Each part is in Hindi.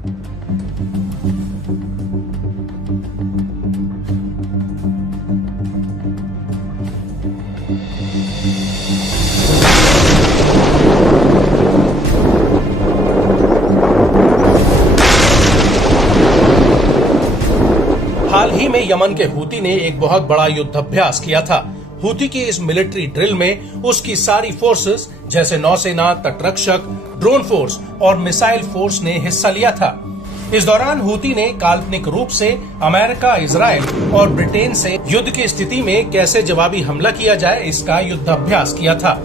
हाल ही में यमन के हूती ने एक बहुत बड़ा युद्धाभ्यास किया था। हूती की इस मिलिट्री ड्रिल में उसकी सारी फोर्सेस जैसे नौसेना, तटरक्षक, ड्रोन फोर्स और मिसाइल फोर्स ने हिस्सा लिया था। इस दौरान हूती ने काल्पनिक रूप से अमेरिका, इजराइल और ब्रिटेन से युद्ध की स्थिति में कैसे जवाबी हमला किया जाए इसका युद्धाभ्यास किया था।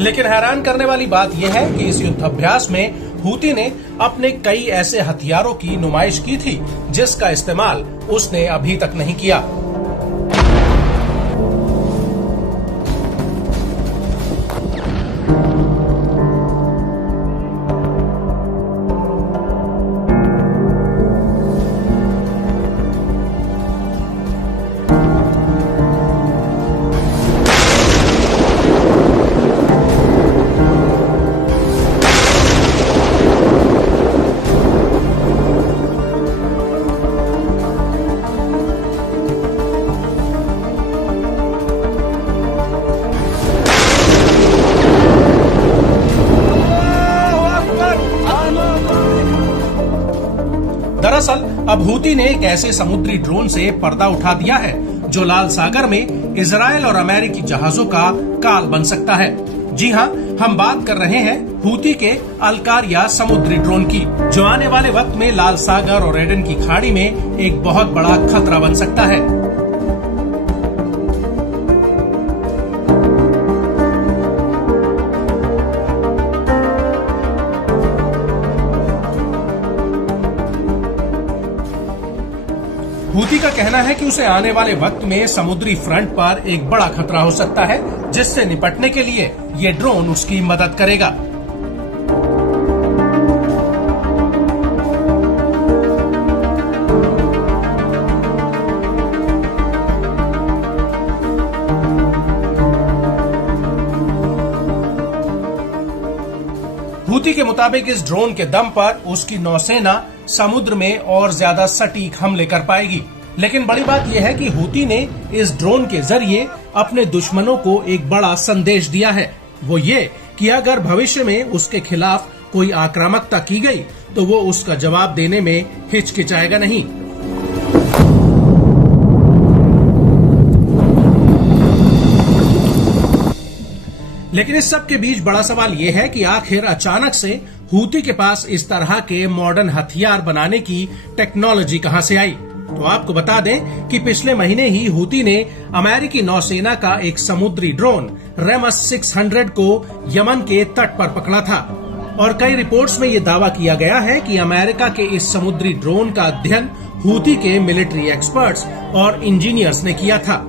लेकिन हैरान करने वाली बात यह है कि इस युद्धाभ्यास में हूती ने अपने कई ऐसे हथियारों की नुमाइश की थी जिसका इस्तेमाल उसने अभी तक नहीं किया। दरअसल अब हूती ने एक ऐसे समुद्री ड्रोन से पर्दा उठा दिया है जो लाल सागर में इजराइल और अमेरिकी जहाजों का काल बन सकता है। जी हाँ, हम बात कर रहे हैं हूती के अलकारिया समुद्री ड्रोन की, जो आने वाले वक्त में लाल सागर और एडन की खाड़ी में एक बहुत बड़ा खतरा बन सकता है। हूती का कहना है कि उसे आने वाले वक्त में समुद्री फ्रंट पर एक बड़ा खतरा हो सकता है, जिससे निपटने के लिए ये ड्रोन उसकी मदद करेगा। हूती के मुताबिक इस ड्रोन के दम पर उसकी नौसेना समुद्र में और ज्यादा सटीक हमले कर पाएगी। लेकिन बड़ी बात यह है कि हूती ने इस ड्रोन के जरिए अपने दुश्मनों को एक बड़ा संदेश दिया है। वो ये कि अगर भविष्य में उसके खिलाफ कोई आक्रामकता की गई तो वो उसका जवाब देने में हिचकिचाएगा नहीं। लेकिन इस सब के बीच बड़ा सवाल ये है कि आखिर अचानक से हूती के पास इस तरह के मॉडर्न हथियार बनाने की टेक्नोलॉजी कहां से आई। तो आपको बता दें कि पिछले महीने ही हूती ने अमेरिकी नौसेना का एक समुद्री ड्रोन रेमस 600 को यमन के तट पर पकड़ा था और कई रिपोर्ट्स में ये दावा किया गया है कि अमेरिका के इस समुद्री ड्रोन का अध्ययन हूती के मिलिट्री एक्सपर्ट्स और इंजीनियर्स ने किया था।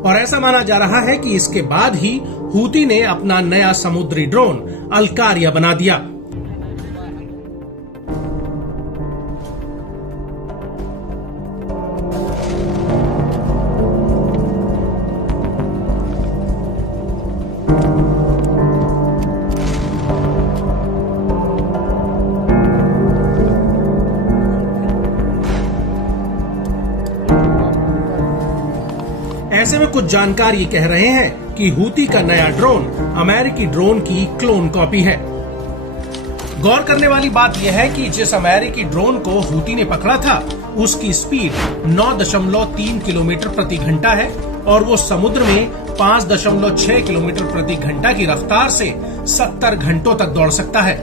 और ऐसा माना जा रहा है कि इसके बाद ही हूती ने अपना नया समुद्री ड्रोन अलकारिया बना दिया। ऐसे में कुछ जानकार ये कह रहे हैं कि हूती का नया ड्रोन अमेरिकी ड्रोन की क्लोन कॉपी है। गौर करने वाली बात यह है कि जिस अमेरिकी ड्रोन को हूती ने पकड़ा था उसकी स्पीड 9.3 किलोमीटर प्रति घंटा है और वो समुद्र में 5.6 किलोमीटर प्रति घंटा की रफ्तार से 70 घंटों तक दौड़ सकता है।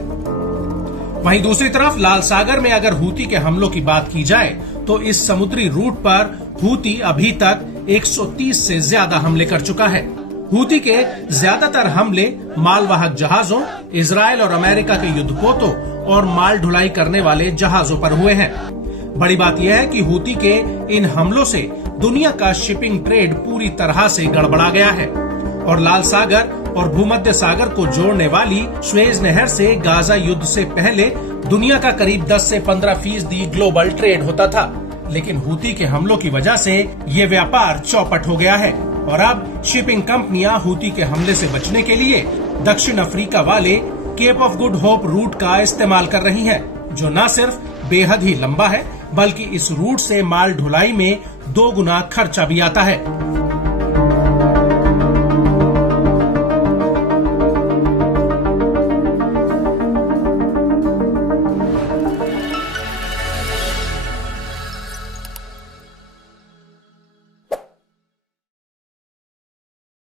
वहीं दूसरी तरफ लाल सागर में अगर हूती के हमलों की बात की जाए तो इस समुद्री रूट पर हूती अभी तक 130 से ज्यादा हमले कर चुका है। हूती के ज्यादातर हमले मालवाहक जहाजों, इजराइल और अमेरिका के युद्धपोतों और माल ढुलाई करने वाले जहाजों पर हुए हैं। बड़ी बात यह है कि हूती के इन हमलों से दुनिया का शिपिंग ट्रेड पूरी तरह से गड़बड़ा गया है और लाल सागर और भूमध्य सागर को जोड़ने वाली स्वेज नहर से गाजा युद्ध से पहले दुनिया का करीब 10 से 15% ग्लोबल ट्रेड होता था। लेकिन हूती के हमलों की वजह से ये व्यापार चौपट हो गया है और अब शिपिंग कंपनियां हूती के हमले से बचने के लिए दक्षिण अफ्रीका वाले Cape of Good Hope route का इस्तेमाल कर रही हैं, जो न सिर्फ बेहद ही लंबा है बल्कि इस रूट से माल ढुलाई में 2 गुना खर्चा भी आता है।